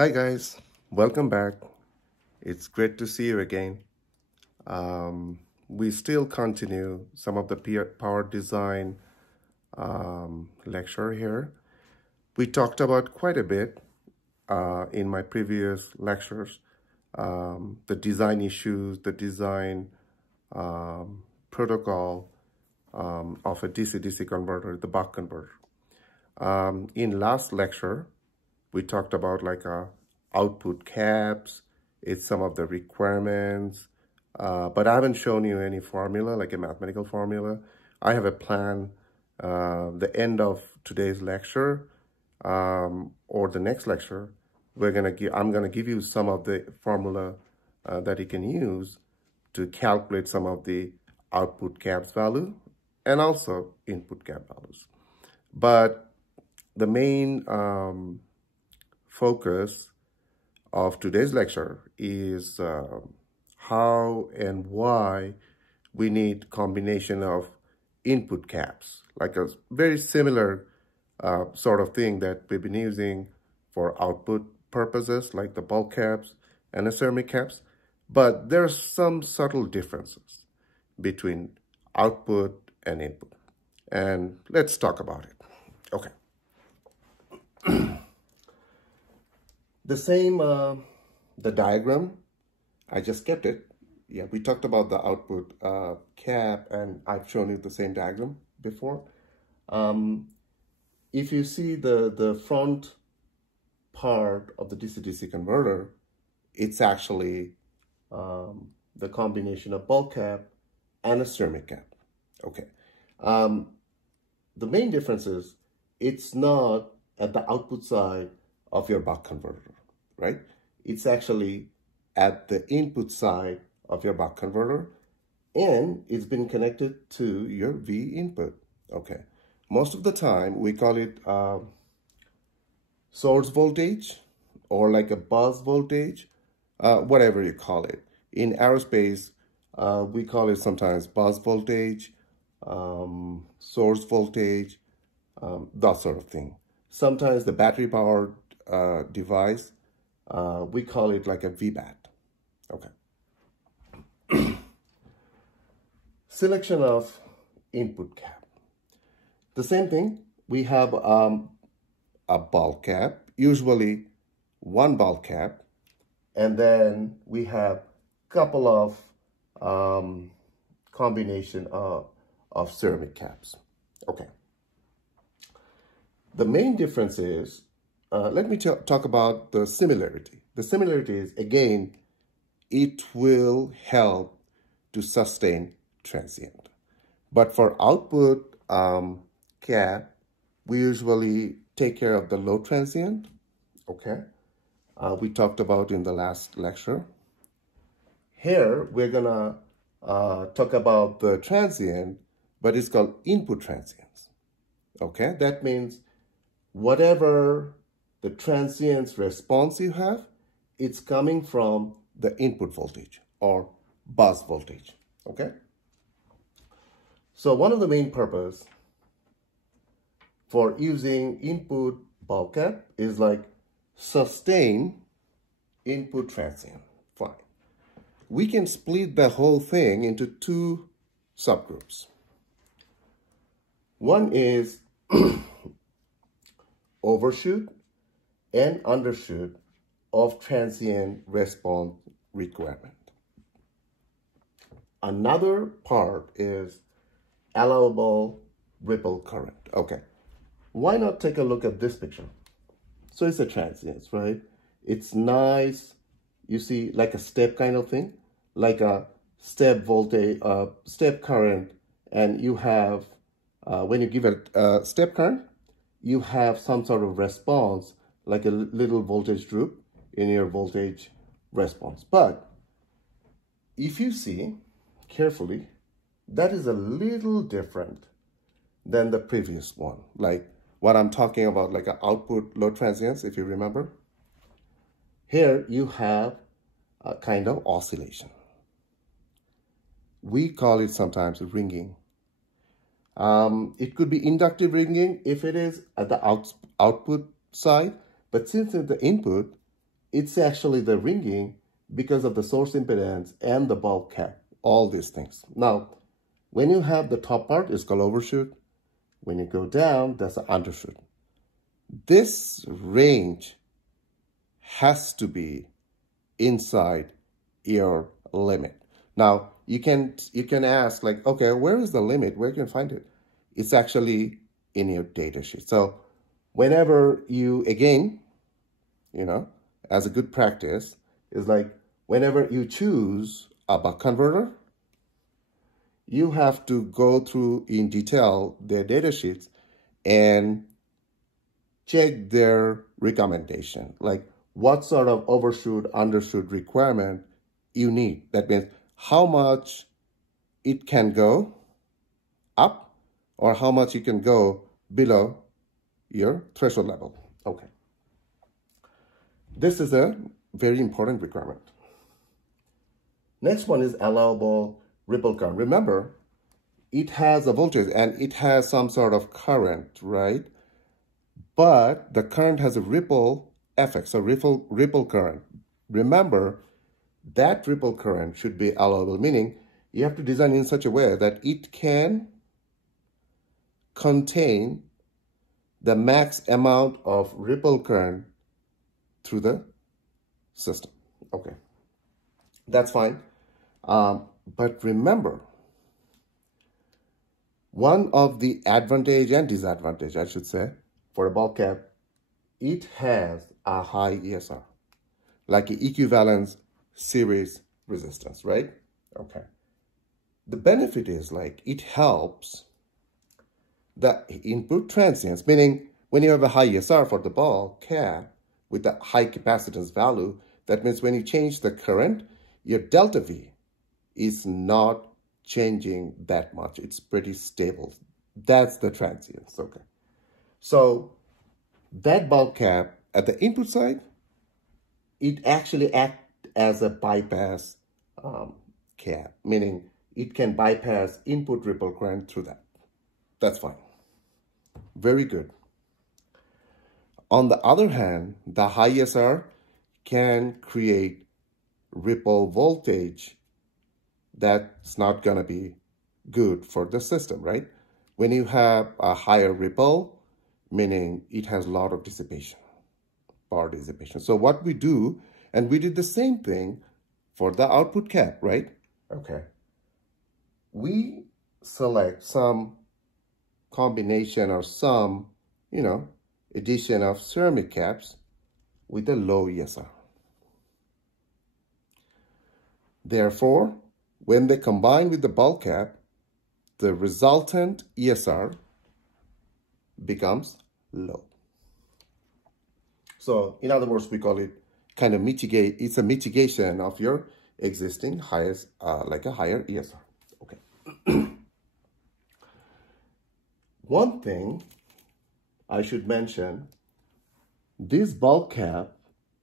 Hi guys, welcome back. It's great to see you again. We still continue some of the power design lecture here. We talked about quite a bit in my previous lectures, the design issues, the design protocol of a DC-DC converter, the buck converter. In last lecture, we talked about like output caps, it's some of the requirements, but I haven't shown you any formula, like a mathematical formula. I have a plan, the end of today's lecture or the next lecture, I'm gonna give you some of the formula that you can use to calculate some of the output caps value and also input cap values. But the main focus of today's lecture is how and why we need combination of input caps, like a very similar sort of thing that we've been using for output purposes, like the bulk caps and the ceramic caps. But there's some subtle differences between output and input. And let's talk about it. Okay. The same, the diagram, I just kept it. Yeah, we talked about the output cap, and I've shown you the same diagram before. If you see the front part of the DC-DC converter, it's actually the combination of bulk cap and a ceramic cap. Okay. The main difference is it's not at the output side of your buck converter, right? It's actually at the input side of your buck converter, and it's been connected to your V input. Okay. Most of the time, we call it source voltage or like a bus voltage, whatever you call it. In aerospace, we call it sometimes bus voltage, source voltage, that sort of thing. Sometimes the battery powered device, we call it like a VBAT. Okay. Selection of input cap. The same thing, we have a bulk cap, usually one bulk cap, and then we have couple of combination of ceramic caps. Okay. The main difference is, let me talk about the similarity. The similarity is, again, it will help to sustain transient. But for output cap, we usually take care of the low transient, okay? We talked about in the last lecture. Here, we're gonna talk about the transient, but it's called input transients, okay? That means whatever the transient's response you have, it's coming from the input voltage or bus voltage, okay? So one of the main purpose for using input bulk cap is like sustain input transient. Fine. We can split the whole thing into two subgroups. One is overshoot and undershoot of transient response requirement. Another part is allowable ripple current. Okay, why not take a look at this picture? So it's a transient, right? It's nice. You see like a step kind of thing, like a step voltage, step current, and you have, when you give it a step current, you have some sort of response, like a little voltage drop in your voltage response. But if you see carefully, that is a little different than the previous one. Like what I'm talking about, like an output low transients, if you remember. Here you have a kind of oscillation. We call it sometimes ringing. It could be inductive ringing if it is at the output side, but since it's the input, it's actually the ringing because of the source impedance and the bulb cap, all these things. Now, when you have the top part, it's called overshoot. When you go down, that's an undershoot. This range has to be inside your limit. Now, you can ask like, okay, where is the limit? Where can you find it? It's actually in your data sheet. So whenever you, again, you know, as a good practice, is like whenever you choose a buck converter, you have to go through in detail their data sheets and check their recommendation, like what sort of overshoot, undershoot requirement you need. That means how much it can go up or how much you can go below your threshold level. Okay. This is a very important requirement. Next one is allowable ripple current. Remember, it has a voltage and it has some sort of current, right? But the current has a ripple effect, so ripple current. Remember, that ripple current should be allowable, meaning you have to design in such a way that it can contain the max amount of ripple current through the system. Okay, that's fine. But remember, one of the advantage and disadvantage, I should say, for a bulb cap, it has a high ESR, like an equivalence series resistance, right? Okay. The benefit is like it helps the input transients, meaning when you have a high ESR for the bulb cap with the high capacitance value, that means when you change the current, your delta V is not changing that much. It's pretty stable. That's the transients, okay. So that bulb cap at the input side, it actually acts as a bypass cap, meaning it can bypass input ripple current through that. That's fine. Very good. On the other hand, the high ESR can create ripple voltage that's not going to be good for the system, right? When you have a higher ripple, meaning it has a lot of dissipation, power dissipation. So what we do, and we did the same thing for the output cap, right? Okay. We select some combination or some, you know, addition of ceramic caps with a low ESR. Therefore, when they combine with the bulb cap, the resultant ESR becomes low. So in other words, we call it kind of mitigate, it's a mitigation of your existing highest, like a higher ESR. Okay. One thing I should mention, this bulb cap,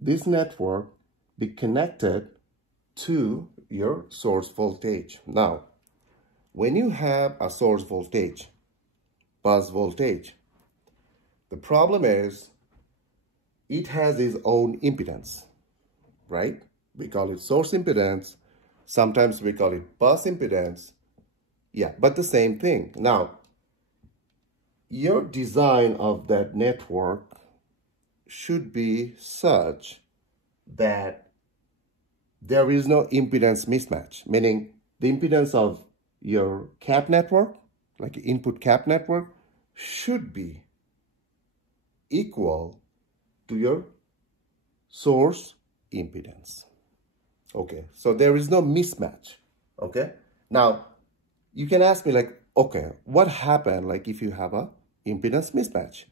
this network be connected to your source voltage. Now, when you have a source voltage, bus voltage, the problem is it has its own impedance, right? We call it source impedance. Sometimes we call it bus impedance. Yeah, but the same thing. Now, your design of that network should be such that there is no impedance mismatch, meaning the impedance of your cap network, like input cap network, should be equal to your source impedance. Okay, so there is no mismatch. Okay, now you can ask me like, okay, what happened like if you have a impedance mismatch?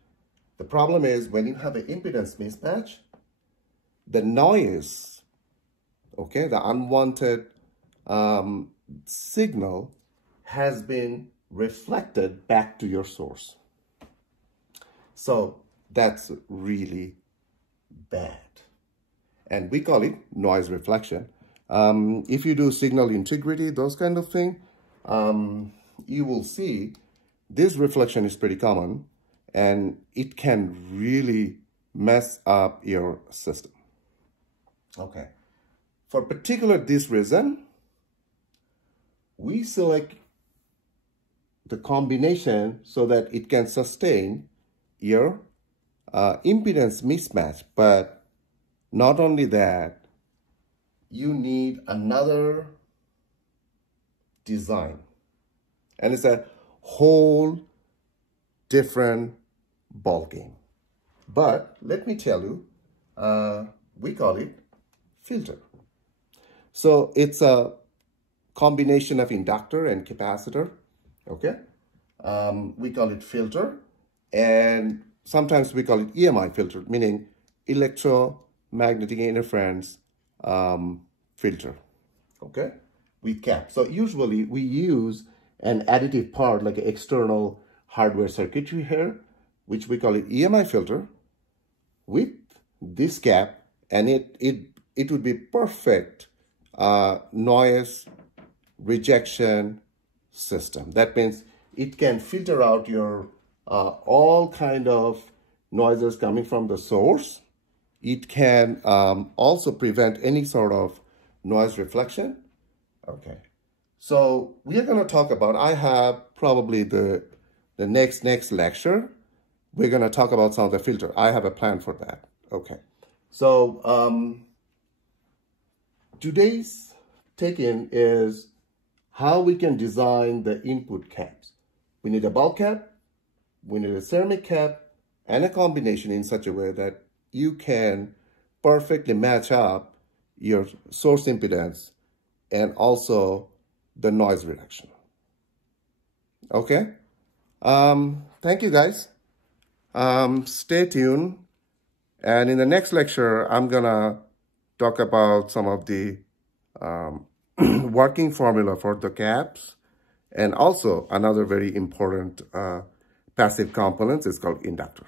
The problem is when you have an impedance mismatch, the noise, okay, the unwanted signal has been reflected back to your source. So that's really bad. And we call it noise reflection. If you do signal integrity, those kind of thing, you will see this reflection is pretty common and it can really mess up your system. Okay. For particular this reason, we select the combination so that it can sustain your impedance mismatch. But not only that, you need another design. And it's a whole different ballgame. But let me tell you, we call it filter. So it's a combination of inductor and capacitor, okay? We call it filter, and sometimes we call it EMI filter, meaning electromagnetic interference filter, okay? With cap. So usually we use an additive part like an external hardware circuitry here, which we call it EMI filter, with this cap, and it would be perfect noise rejection system. That means it can filter out your all kind of noises coming from the source. It can also prevent any sort of noise reflection. Okay, so we are going to talk about, I have probably the next lecture, we're going to talk about some of the filter. I have a plan for that. Okay, so today's take-in is how we can design the input caps. We need a bulk cap, we need a ceramic cap, and a combination in such a way that you can perfectly match up your source impedance and also the noise reduction. Okay? Thank you, guys. Stay tuned. And in the next lecture, I'm gonna talk about some of the working formula for the caps, and also another very important passive component is called inductor.